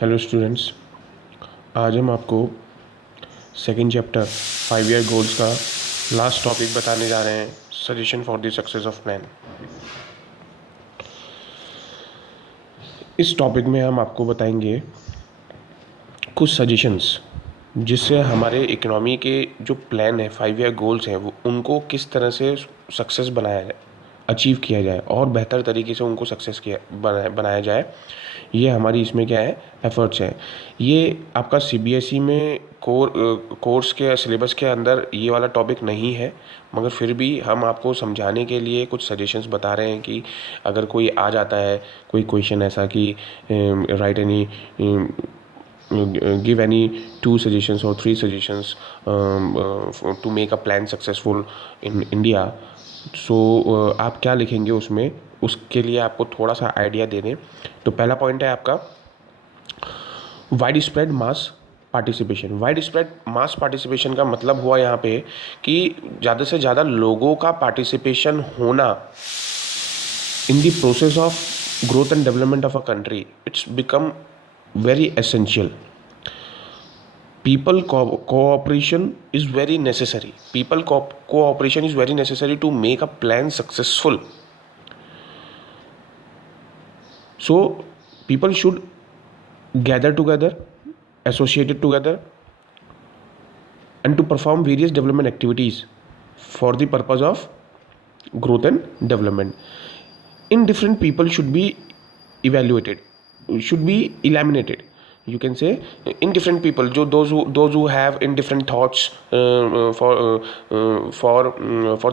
Hello students, आज हम आपको सेकंड चैप्टर 5 ईयर गोल्स का लास्ट टॉपिक बताने जा रहे हैं, suggestion for the success of plan. इस टॉपिक में हम आपको बताएंगे कुछ सजेशंस जिससे हमारे इकोनॉमी के जो प्लान है, 5 ईयर गोल्स हैं, वो उनको किस तरह से सक्सेस बनाया जाए, अचीव किया जाए और बेहतर तरीके से उनको सक्सेस किया बनाया जाए। ये हमारी इसमें क्या है, एफर्ट्स हैं। ये आपका सीबीएसई में कोर्स के सिलेबस के अंदर ये वाला टॉपिक नहीं है, मगर फिर भी हम आपको समझाने के लिए कुछ सजेशंस बता रहे हैं कि अगर कोई आ जाता है कोई क्वेश्चन ऐसा कि right any give any 2 suggestions or 3 suggestions to make a plan successful in India। सो आप क्या लिखेंगे उसमें, उसके लिए आपको थोड़ा सा आइडिया दे दें। तो पहला पॉइंट है आपका wide spread mass participation. Wide spread mass participation का मतलब हुआ यहाँ पे कि ज़्यादा से ज़्यादा लोगों का पार्टिसिपेशन होना in the process of growth and development of a country. It's become very essential. People cooperation is very necessary. People cooperation is very necessary to make a plan successful. So people should gather together, associated together, and to perform various development activities for the purpose of growth and development. Indifferent people should be evaluated, should be eliminated. You can say indifferent people, those who have indifferent thoughts for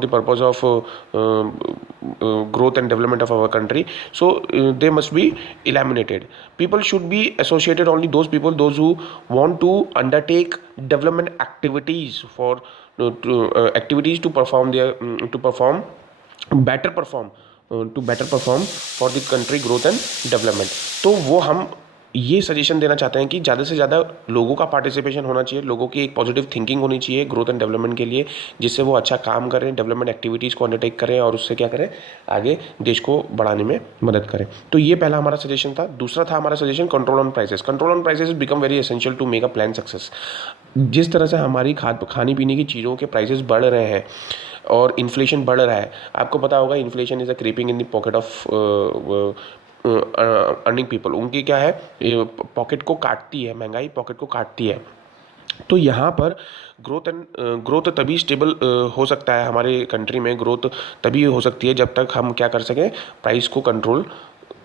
the purpose of growth and development of our country. So they must be eliminated. People should be associated only those who want to undertake development activities for activities to perform their to perform better perform to better perform for the country growth and development. तो वो हम ये suggestion देना चाहते हैं कि ज़्यादा से ज़्यादा लोगों का पार्टिसिपेशन होना चाहिए, लोगों की एक पॉजिटिव थिंकिंग होनी चाहिए ग्रोथ एंड डेवलपमेंट के लिए, जिससे वो अच्छा काम करें, डेवलपमेंट एक्टिविटीज़ को अंडरटेक करें और उससे क्या करें, आगे देश को बढ़ाने में मदद करें। तो ये पहला हमारा सजेशन था। दूसरा था हमारा suggestion control on prices. Control on prices become very essential to make a plan success. जिस तरह से हमारी खाने पीने की चीज़ों के प्राइसेस बढ़ रहे हैं और इन्फ्लेशन बढ़ रहा है, आपको पता होगा inflation is a creeping in the pocket of earning people. उनकी क्या है, पॉकेट को काटती है, महंगाई पॉकेट को काटती है। तो यहाँ पर ग्रोथ तभी स्टेबल हो सकता है, हमारे कंट्री में ग्रोथ तभी हो सकती है जब तक हम क्या कर सकें, प्राइस को कंट्रोल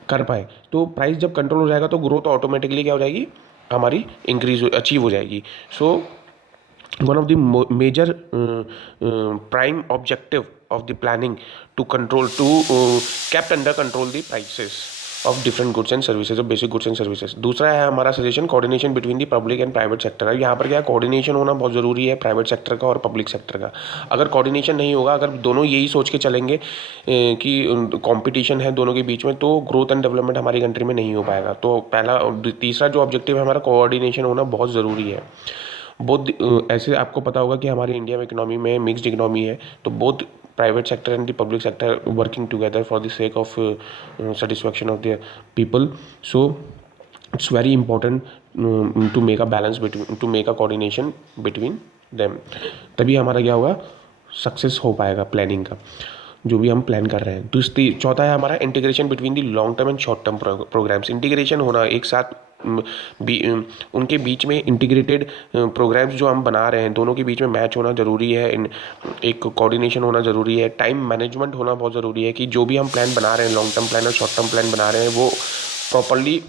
कर पाए। तो प्राइस जब कंट्रोल हो जाएगा तो ग्रोथ ऑटोमेटिकली क्या हो जाएगी, हमारी इंक्रीज अचीव हो जाएगी। सो one of the major prime objective of the planning to control to kept under control the prices of different goods and services, of basic goods and services। दूसरा है हमारा suggestion coordination between the public and private sector. यहाँ पर क्या है, coordination होना बहुत ज़रूरी है प्राइवेट सेक्टर का और पब्लिक सेक्टर का। अगर कोऑर्डिनेशन नहीं होगा, अगर दोनों यही सोच के चलेंगे कि कंपटीशन है दोनों के बीच में, तो ग्रोथ एंड डेवलपमेंट हमारी कंट्री में नहीं हो पाएगा। तो पहला तीसरा जो ऑब्जेक्टिव है हमारा, कोऑर्डिनेशन होना बहुत ज़रूरी है। बोथ ऐसे आपको पता होगा कि हमारे इंडिया में इकोनॉमी में मिक्स्ड इकोनॉमी है, तो both private sector and the public sector working together for the sake of satisfaction of their people। So it's very important to make a balance between, to make a coordination between them। तभी हमारा क्या होगा, success हो पाएगा planning का, जो भी हम प्लान कर रहे हैं। दूसरी चौथा है हमारा integration between the long term and short term programs. Integration होना, एक साथ उनके बीच में इंटीग्रेटेड प्रोग्राम्स जो हम बना रहे हैं, दोनों के बीच में मैच होना ज़रूरी है, एक कोऑर्डिनेशन होना ज़रूरी है, टाइम मैनेजमेंट होना बहुत ज़रूरी है कि जो भी हम प्लान बना रहे हैं, लॉन्ग टर्म प्लान और शॉर्ट टर्म प्लान बना रहे हैं, वो प्रॉपर्ली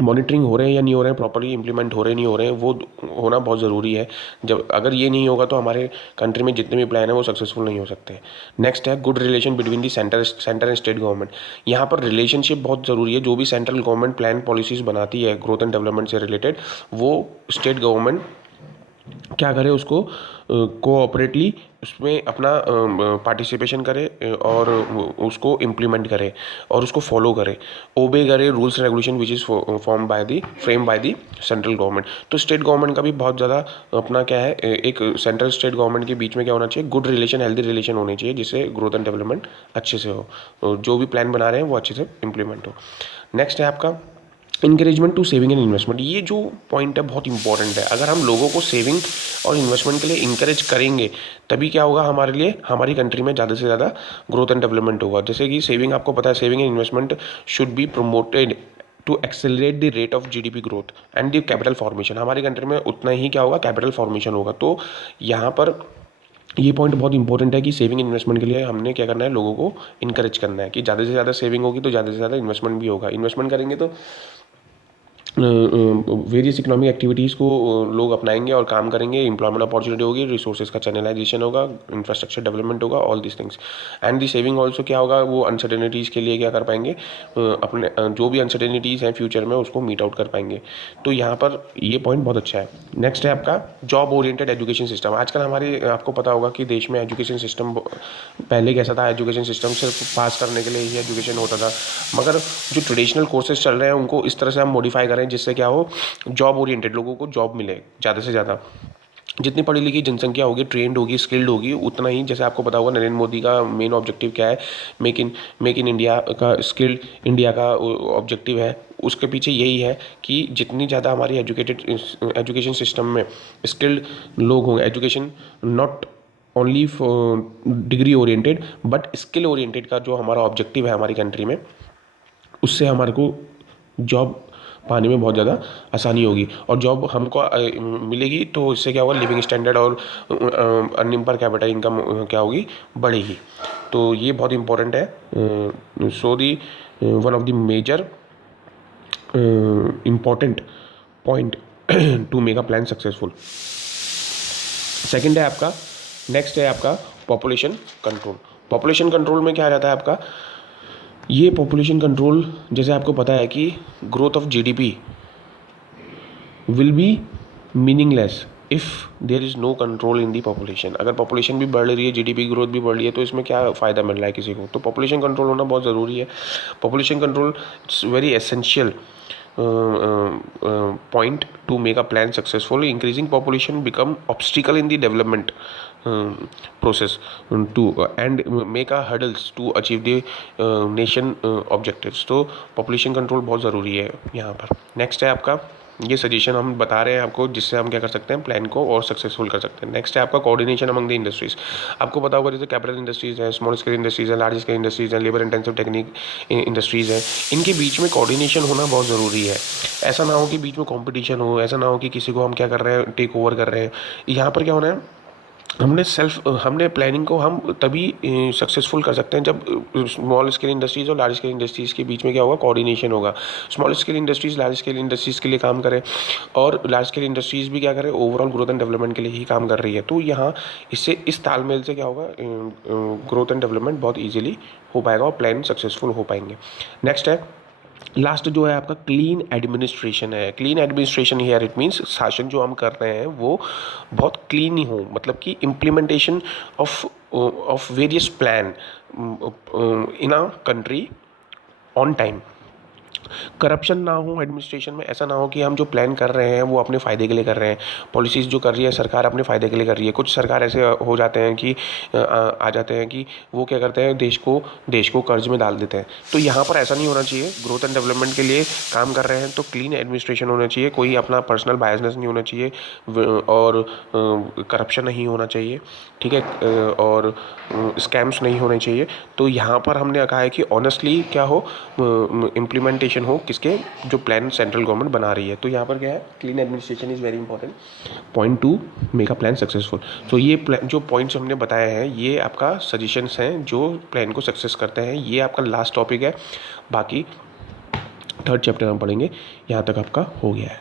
मॉनिटरिंग हो रहे हैं या नहीं हो रहे हैं, प्रॉपर्ली इंप्लीमेंट हो रहे नहीं हो रहे हैं, वो होना बहुत ज़रूरी है। जब अगर ये नहीं होगा तो हमारे कंट्री में जितने भी प्लान है वो सक्सेसफुल नहीं हो सकते। नेक्स्ट है good relation between the centre and state government. यहाँ पर रिलेशनशिप बहुत ज़रूरी है। जो भी सेंट्रल गवर्नमेंट प्लान पॉलिसीज़ बनाती है ग्रोथ एंड डेवलपमेंट से रिलेटेड, वो स्टेट गवर्नमेंट क्या करे, उसको कोऑपरेटली उसमें अपना पार्टिसिपेशन करे और उसको इम्प्लीमेंट करे और उसको फॉलो करे, ओबे करे rules and regulation which is form by the frame by the central government. तो स्टेट गवर्नमेंट का भी बहुत ज़्यादा अपना क्या है, एक सेंट्रल स्टेट गवर्नमेंट के बीच में क्या होना चाहिए, गुड रिलेशन, हेल्दी रिलेशन होनी चाहिए, जिससे ग्रोथ एंड डेवलपमेंट अच्छे से हो, जो भी प्लान बना रहे हैं वो अच्छे से इम्प्लीमेंट हो। नेक्स्ट है आपका encouragement to saving and investment, ये जो पॉइंट है बहुत इंपॉर्टेंट है। अगर हम लोगों को सेविंग और इन्वेस्टमेंट के लिए इंकरेज करेंगे तभी क्या होगा, हमारे लिए, हमारी कंट्री में ज़्यादा से ज़्यादा ग्रोथ एंड डेवलपमेंट होगा। जैसे कि सेविंग, आपको पता है saving and investment should be promoted to accelerate the rate of GDP growth and the capital formation. हमारी कंट्री में उतना ही क्या होगा, कैपिटल फॉर्मेशन होगा। तो यहाँ पर ये पॉइंट बहुत इंपॉर्टेंट है कि सेविंग इन्वेस्टमेंट के लिए हमने क्या करना है, लोगों को इनकरेज करना है कि ज़्यादा से ज़्यादा सेविंग होगी तो ज़्यादा से ज़्यादा इन्वेस्टमेंट भी होगा। इन्वेस्टमेंट करेंगे तो वेरियस इकोनॉमिक एक्टिविटीज़ को लोग अपनाएंगे और काम करेंगे, एम्प्लॉयमेंट अपॉर्चुनिटी होगी, रिसोर्सेज का चैनलाइजेशन होगा, इंफ्रास्ट्रक्चर डेवलपमेंट होगा, all this things. And the saving also क्या होगा, वो अनसर्टेनिटीज़ के लिए क्या कर पाएंगे, अपने जो भी अनसर्टेनिटीज़ हैं फ्यूचर में उसको मीट आउट कर पाएंगे। तो यहाँ पर ये पॉइंट बहुत अच्छा है। नेक्स्ट है आपका जॉब ओरिएंटेड एजुकेशन सिस्टम। आजकल हमारे, आपको पता होगा कि देश में एजुकेशन सिस्टम पहले कैसा था, एजुकेशन सिस्टम सिर्फ पास करने के लिए ही एजुकेशन होता था, मगर जो ट्रेडिशनल कोर्सेज चल रहे हैं उनको इस तरह से हम मॉडिफाई करें जिससे क्या हो, जॉब ओरिएंटेड, लोगों को जॉब मिले ज़्यादा से ज़्यादा। जितनी पढ़ी लिखी जनसंख्या होगी, ट्रेंड होगी, स्किल्ड होगी, उतना ही, जैसे आपको पता होगा नरेंद्र मोदी का मेन ऑब्जेक्टिव क्या है, मेक इन इंडिया का, स्किल्ड इंडिया का ऑब्जेक्टिव है। उसके पीछे यही है कि जितनी ज़्यादा हमारी एजुकेशन सिस्टम में स्किल्ड लोग होंगे, education not only degree oriented but skill oriented का जो हमारा ऑब्जेक्टिव है हमारी कंट्री में, उससे हमारे को जॉब पाने में बहुत ज़्यादा आसानी होगी। और जॉब हमको मिलेगी तो इससे क्या होगा, लिविंग स्टैंडर्ड और अर्निंग पर कैपिटा इनकम क्या होगी, बढ़ेगी। तो ये बहुत इंपॉर्टेंट है। So the one of the major important point to make a plan successful. Second है आपका, नेक्स्ट है आपका पॉपुलेशन कंट्रोल। पॉपुलेशन कंट्रोल में क्या रहता है आपका, ये पॉपुलेशन कंट्रोल, जैसे आपको पता है कि growth of GDP will be meaningless if there is no control in the population. अगर पॉपुलेशन भी बढ़ रही है, जीडीपी ग्रोथ भी बढ़ रही है, तो इसमें क्या फ़ायदा मिल रहा है किसी को। तो पॉपुलेशन कंट्रोल होना बहुत ज़रूरी है। Population control it's very essential point to make a plan successful. Increasing population become obstacle in the development process to and make a hurdles to achieve the nation objectives. तो population control बहुत ज़रूरी है यहाँ पर। Next है आपका, ये suggestion हम बता रहे हैं आपको जिससे हम क्या कर सकते हैं, प्लान को और सक्सेसफुल कर सकते हैं। नेक्स्ट है आपका कोऑर्डिनेशन अमंग द इंडस्ट्रीज। आपको पता होगा जैसे कैपिटल इंडस्ट्रीज हैं, स्मॉल स्केल इंडस्ट्रीज हैं, लार्ज स्केल इंडस्ट्रीज हैं, लेबर इंटेंसिव टेक्निक इंडस्ट्रीज हैं, इनके बीच में कोऑर्डिनेशन होना बहुत ज़रूरी है। ऐसा ना हो कि बीच में कॉम्पिटिशन हो, ऐसा ना हो कि किसी को हम क्या कर रहे हैं, टेक ओवर कर रहे हैं। यहाँ पर क्या होना है, हमने प्लानिंग को हम तभी सक्सेसफुल कर सकते हैं जब स्मॉल स्केल इंडस्ट्रीज़ और लार्ज स्केल इंडस्ट्रीज़ के बीच में क्या होगा, कोऑर्डिनेशन होगा। Small scale industries large scale industries के लिए काम करें और लार्ज स्केल इंडस्ट्रीज़ भी क्या करें, ओवरऑल ग्रोथ एंड डेवलपमेंट के लिए ही काम कर रही है। तो यहाँ इससे, इस तालमेल से क्या होगा, ग्रोथ एंड डेवलपमेंट बहुत ईजिली हो पाएगा और प्लान सक्सेसफुल हो पाएंगे। नेक्स्ट है, लास्ट जो है आपका क्लीन एडमिनिस्ट्रेशन है। Clean administration here it means शासन जो हम कर रहे हैं वो बहुत क्लीन ही हो, मतलब कि implementation of various plan in a country on time. Corruption ना हो एडमिनिस्ट्रेशन में, ऐसा ना हो कि हम जो प्लान कर रहे हैं वो अपने फ़ायदे के लिए कर रहे हैं, पॉलिसीज़ जो कर रही है सरकार अपने फ़ायदे के लिए कर रही है। कुछ सरकार ऐसे हो जाते हैं कि आ जाते हैं कि वो क्या करते हैं, देश को कर्ज में डाल देते हैं। तो यहाँ पर ऐसा नहीं होना चाहिए। ग्रोथ एंड डेवलपमेंट के लिए काम कर रहे हैं तो क्लीन एडमिनिस्ट्रेशन होना चाहिए, कोई अपना पर्सनल बायसनेस नहीं होना चाहिए और करप्शन नहीं होना चाहिए, ठीक है, और स्कैम्स नहीं होने चाहिए। तो यहाँ पर हमने कहा है कि ऑनेस्टली क्या हो, इम्प्लीमेंटेशन हो किसके, जो प्लान सेंट्रल गवर्नमेंट बना रही है। तो यहाँ पर क्या है, clean administration is very important point to make a plan successful. तो ये जो पॉइंट्स हमने बताए हैं ये आपका सजेशंस हैं जो प्लान को सक्सेस करते हैं। ये आपका लास्ट टॉपिक है, बाकी थर्ड चैप्टर हम पढ़ेंगे। यहाँ तक आपका हो गया है।